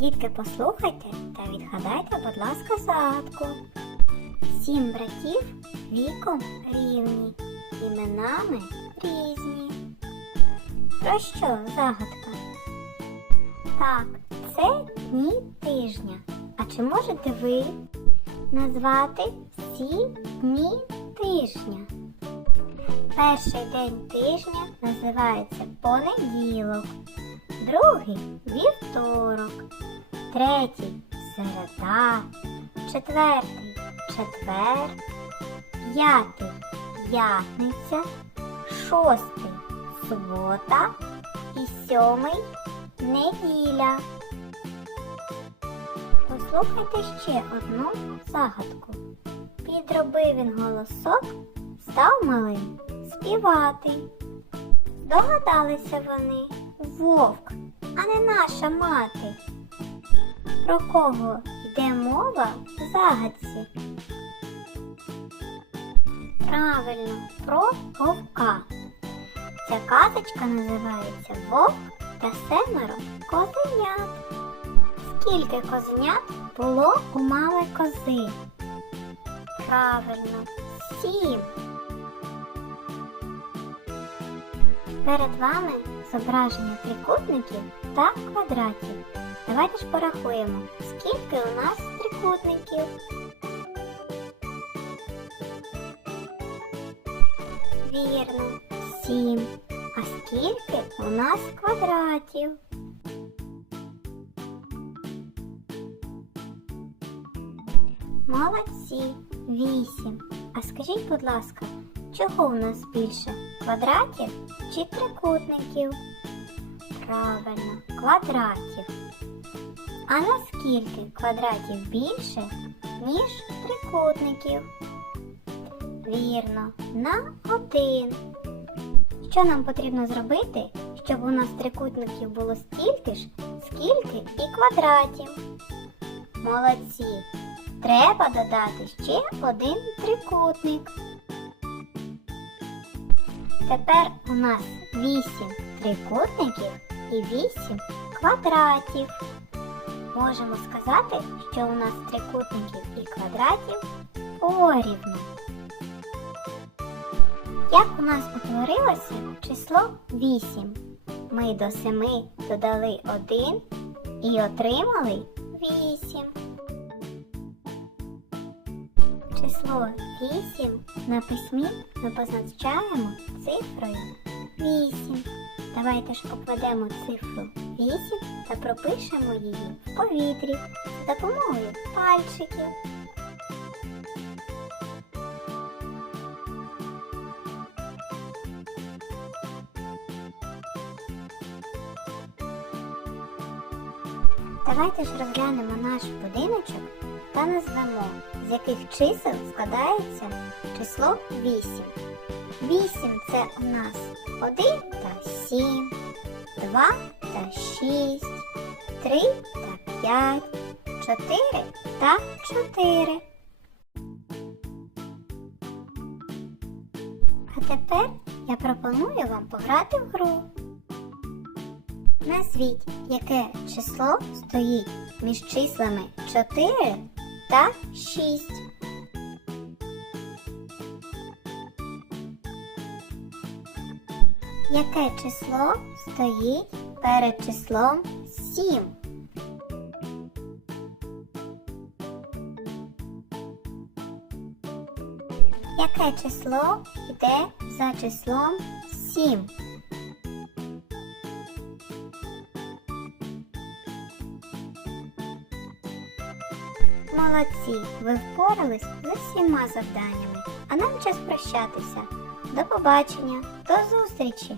Дітки, послухайте та відгадайте, будь ласка, загадку. Сім братів віком рівні, іменами різні. Про що загадка? Так, це дні тижня. А чи можете ви назвати всі дні тижня? Перший день тижня називається понеділок, другий вівторок, третій середа, четвертий четвер, п'ятий п'ятниця, шостий субота і сьомий неділя. Послухайте ще одну загадку. Підробив він голосок, став малим співати. Догадалися вони вовк, а не наша мати. Про кого йде мова в загадці? Правильно, про вовка. Ця казочка називається Вовк та семеро козенят. Скільки козенят було у мами кози? Правильно, сім. Перед вами зображення трикутників та квадратів. Давайте ж порахуємо, скільки у нас трикутників. Вірно, сім. А скільки у нас квадратів? Молодці, вісім. А скажіть, будь ласка, чого у нас більше? Квадратів чи трикутників? Правильно, квадратів. А наскільки квадратів більше, ніж трикутників? Вірно, на один. Що нам потрібно зробити, щоб у нас трикутників було стільки ж, скільки і квадратів? Молодці! Треба додати ще один трикутник. Тепер у нас 8 трикутників і 8 квадратів. Можемо сказати, що у нас трикутників і квадратів порівну. Як у нас утворилося число 8? Ми до 7 додали 1 і отримали 8. Число 8 на письмі ми позначаємо цифрою 8. Давайте ж покладемо цифру 8 та пропишемо її в повітрі за допомогою пальчиків. Давайте ж розглянемо наш будиночок та назвемо, з яких чисел складається число 8. 8 це у нас 1 та 7, 2 та 6, 3 та 5, 4 та 4. А тепер я пропоную вам пограти в гру. Назвіть, яке число стоїть між числами 4 та 6. Яке число стоїть перед числом 7? Яке число йде за числом 7? Молодці, ви впорались з усіма завданнями, а нам час прощатися. До побачення, до зустрічі!